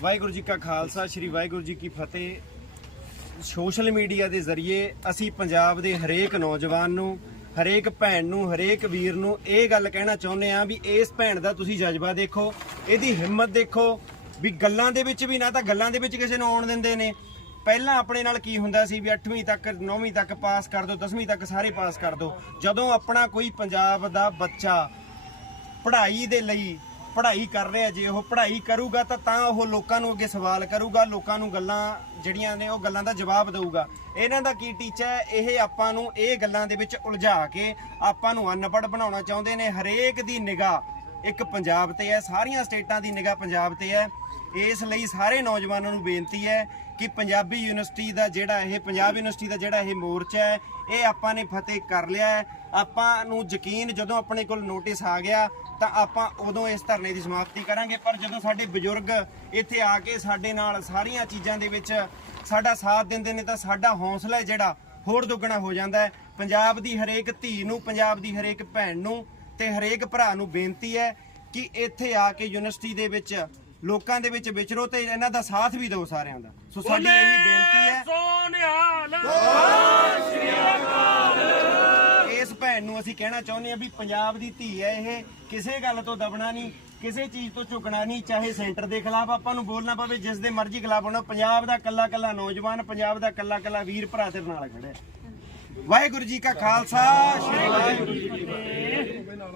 ਵਾਹਿਗੁਰੂ ਜੀ ਕਾ ਖਾਲਸਾ, ਸ੍ਰੀ ਵਾਹਿਗੁਰੂ ਜੀ ਕੀ ਫਤਿਹ। Social media ਦੇ ਜ਼ਰੀਏ ਅਸੀਂ ਪੰਜਾਬ ਦੇ ਹਰੇਕ ਨੌਜਵਾਨ ਨੂੰ, ਹਰੇਕ ਭੈਣ ਨੂੰ, ਹਰੇਕ ਵੀਰ ਨੂੰ ਇਹ ਗੱਲ ਕਹਿਣਾ ਚਾਹੁੰਦੇ ਆ ਵੀ ਇਸ ਭੈਣ ਦਾ ਤੁਸੀਂ ਜਜ਼ਬਾ ਦੇਖੋ, ਇਹਦੀ ਹਿੰਮਤ ਦੇਖੋ ਵੀ ਗੱਲਾਂ ਦੇ ਵਿੱਚ ਵੀ ਨਾ ਤਾਂ ਗੱਲਾਂ ਦੇ ਵਿੱਚ ਕਿਸੇ ਨੂੰ ਆਉਣ ਦਿੰਦੇ ਨੇ। ਪਹਿਲਾਂ ਆਪਣੇ ਨਾਲ ਕੀ ਹੁੰਦਾ ਸੀ ਵੀ 8ਵੀਂ ਤੱਕ 9ਵੀਂ ਤੱਕ ਪਾਸ ਕਰ ਦਿਓ 10ਵੀਂ ਤੱਕ ਸਾਰੇ ਪਾਸ ਕਰ ਦਿਓ। ਜਦੋਂ ਆਪਣਾ ਕੋਈ ਪੰਜਾਬ ਦਾ ਬੱਚਾ ਪੜ੍ਹਾਈ ਦੇ ਲਈ ਪੜ੍ਹਾਈ ਕਰ ਰਿਹਾ, ਜੇ ਉਹ ਪੜ੍ਹਾਈ ਕਰੂਗਾ ਤਾਂ ਤਾਂ ਉਹ ਲੋਕਾਂ ਨੂੰ ਅੱਗੇ ਸਵਾਲ ਕਰੂਗਾ, ਲੋਕਾਂ ਨੂੰ ਗੱਲਾਂ ਜਿਹੜੀਆਂ ਨੇ ਉਹ ਗੱਲਾਂ ਦਾ ਜਵਾਬ ਦੇਊਗਾ। ਇਹਨਾਂ ਦਾ ਕੀ ਟੀਚਾ ਹੈ? ਇਹ ਆਪਾਂ ਨੂੰ ਇਹ ਗੱਲਾਂ ਦੇ ਵਿੱਚ ਉਲਝਾ ਕੇ ਆਪਾਂ ਨੂੰ ਅਨਪੜ੍ਹ ਬਣਾਉਣਾ ਚਾਹੁੰਦੇ ਨੇ। ਹਰੇਕ ਦੀ ਨਿਗਾਹ ਇੱਕ ਪੰਜਾਬ ਤੇ ਹੈ, ਸਾਰੀਆਂ ਸਟੇਟਾਂ ਦੀ ਨਿਗਾਹ ਪੰਜਾਬ ਤੇ ਹੈ। ਇਸ ਲਈ ਸਾਰੇ ਨੌਜਵਾਨਾਂ ਨੂੰ ਬੇਨਤੀ ਹੈ ਕਿ ਪੰਜਾਬੀ ਯੂਨੀਵਰਸਿਟੀ ਦਾ ਜਿਹੜਾ ਇਹ, ਪੰਜਾਬ ਯੂਨੀਵਰਸਿਟੀ ਦਾ ਜਿਹੜਾ ਇਹ ਮੋਰਚਾ ਹੈ, ਇਹ ਆਪਾਂ ਨੇ ਫਤਿਹ ਕਰ ਲਿਆ ਹੈ। ਆਪਾਂ ਨੂੰ ਯਕੀਨ ਜਦੋਂ ਆਪਣੇ ਕੋਲ ਨੋਟਿਸ ਆ ਗਿਆ, ਤਾਂ ਆਪਾਂ ਉਦੋਂ ਇਸ ਧਰਨੇ ਦੀ ਸਮਾਪਤੀ ਕਰਾਂਗੇ। ਪਰ ਜਦੋਂ ਸਾਡੇ ਬਜ਼ੁਰਗ ਇੱਥੇ ਆ ਕੇ ਸਾਡੇ ਨਾਲ ਸਾਰੀਆਂ ਚੀਜ਼ਾਂ ਦੇ ਵਿੱਚ ਸਾਡਾ ਸਾਥ ਦਿੰਦੇ ਨੇ, ਤਾਂ ਸਾਡਾ ਹੌਸਲਾ ਜਿਹੜਾ ਹੋਰ ਦੁੱਗਣਾ ਹੋ ਜਾਂਦਾ ਹੈ। ਪੰਜਾਬ ਦੀ ਹਰੇਕ ਧੀ ਨੂੰ, ਪੰਜਾਬ ਦੀ ਹਰੇਕ ਭੈਣ ਨੂੰ ਤੇ ਹਰੇਕ ਭਰਾ ਨੂੰ ਬੇਨਤੀ ਹੈ ਕਿ ਇੱਥੇ ਆ ਕੇ ਯੂਨੀਵਰਸਿਟੀ ਦੇ ਵਿੱਚ ਲੋਕਾਂ ਦੇ ਵਿੱਚ ਵਿਚਰੋ ਤੇ ਇਹਨਾਂ ਦਾ ਸਾਥ ਵੀ ਦਿਓ ਸਾਰਿਆਂ ਦਾ। ਸੋ ਸਾਡੀ ਇਹੀ ਬੇਨਤੀ ਹੈ। ਸੋਨਿਹਾਲ ਇਸ ਭੈਣ ਨੂੰ ਅਸੀਂ ਕਹਿਣਾ ਚਾਹੁੰਦੇ ਹਾਂ ਵੀ ਪੰਜਾਬ ਦੀ ਧੀ ਹੈ ਇਹ। ਕਿਸੇ ਗੱਲ ਤੋਂ ਦਬਣਾ ਨਹੀਂ ਕਿਸੇ ਚੀਜ਼ ਤੋਂ ਝੁਕਣਾ ਨਹੀਂ ਚਾਹੇ ਸੈਂਟਰ ਦੇ ਖਿਲਾਫ ਆਪਾਂ ਨੂੰ ਬੋਲਣਾ ਪਵੇ ਜਿਸ ਦੇ ਮਰਜ਼ੀ ਖਿਲਾਫ ਹੋਣਾ ਪੰਜਾਬ ਦਾ ਕੱਲਾ ਕੱਲਾ ਨੌਜਵਾਨ ਪੰਜਾਬ ਦਾ ਕੱਲਾ ਕੱਲਾ ਵੀਰ ਭਰਾ ਤੇਰੇ ਨਾਲ ਖੜਾ ਹੈ। ਵਾਹਿਗੁਰੂ ਜੀ ਕਾ ਖਾਲਸਾ ਸ੍ਰੀ ਵਾਹਿਗੁਰੂ ਜੀ ਕੀ ਫਤਿਹ।